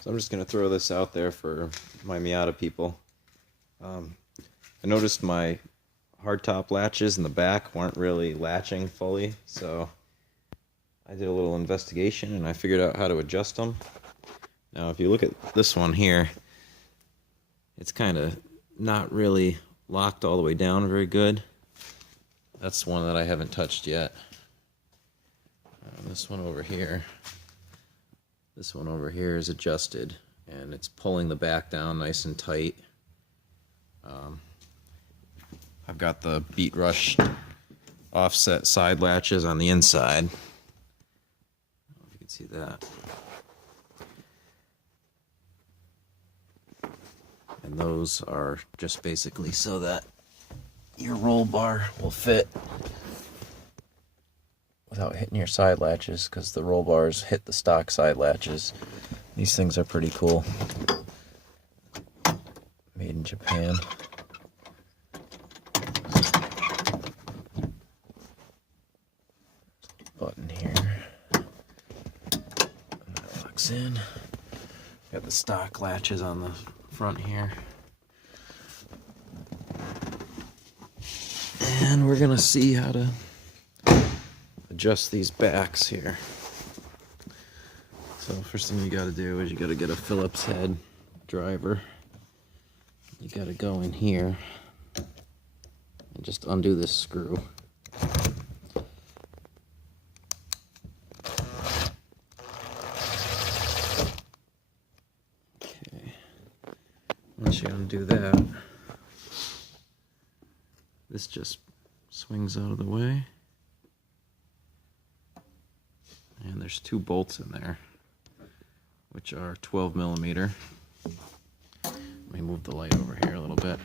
So I'm just going to throw this out there for my Miata people. I noticed my hardtop latches in the back weren't really latching fully, so I did a little investigation and I figured out how to adjust them. Now if you look at this one here, it's kind of not really locked all the way down very good. That's one that I haven't touched yet. This one over here is adjusted and it's pulling the back down nice and tight. I've got the beat rush offset side latches on the inside. I don't know if you can see that. And those are just basically so that your roll bar will fit without hitting your side latches, because the roll bars hit the stock side latches. These things are pretty cool. Made in Japan. Button here. And that locks in. Got the stock latches on the front here. And we're gonna see how to adjust these backs here. So first thing you gotta do is you gotta get a Phillips head driver. You gotta go in here and just undo this screw. Okay, once you undo that, this just swings out of the way. And there's two bolts in there, which are 12 millimeter. Let me move the light over here a little bit.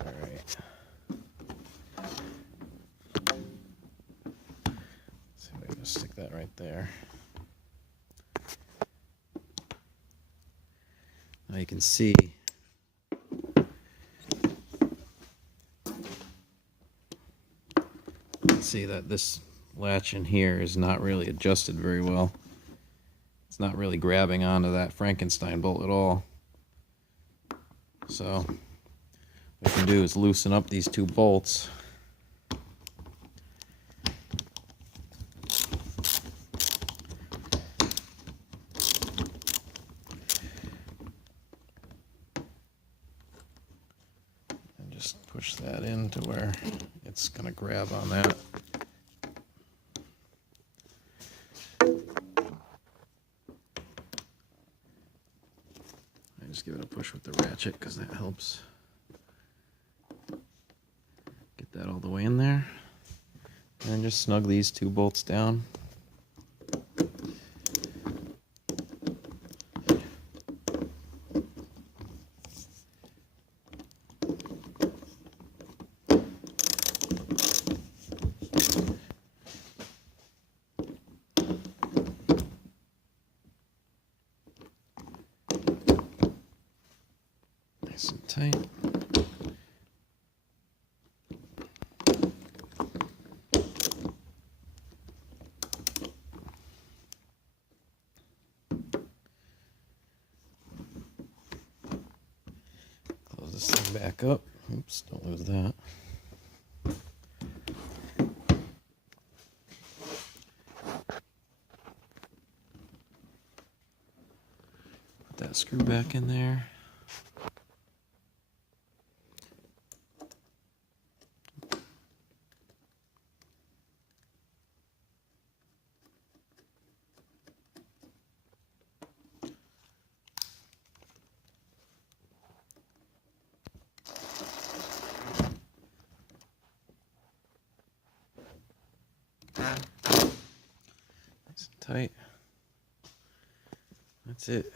All right. So we just stick that right there. Now you can see that this latch in here is not really adjusted very well. It's not really grabbing onto that Frankenstein bolt at all. So what you can do is loosen up these two bolts. And just push that in to where it's going to grab on that. I just give it a push with the ratchet because that helps get that all the way in there. And then just snug these two bolts down. Nice and tight. Close this thing back up. Oops, don't lose that. Put that screw back in there. Nice and tight. That's it.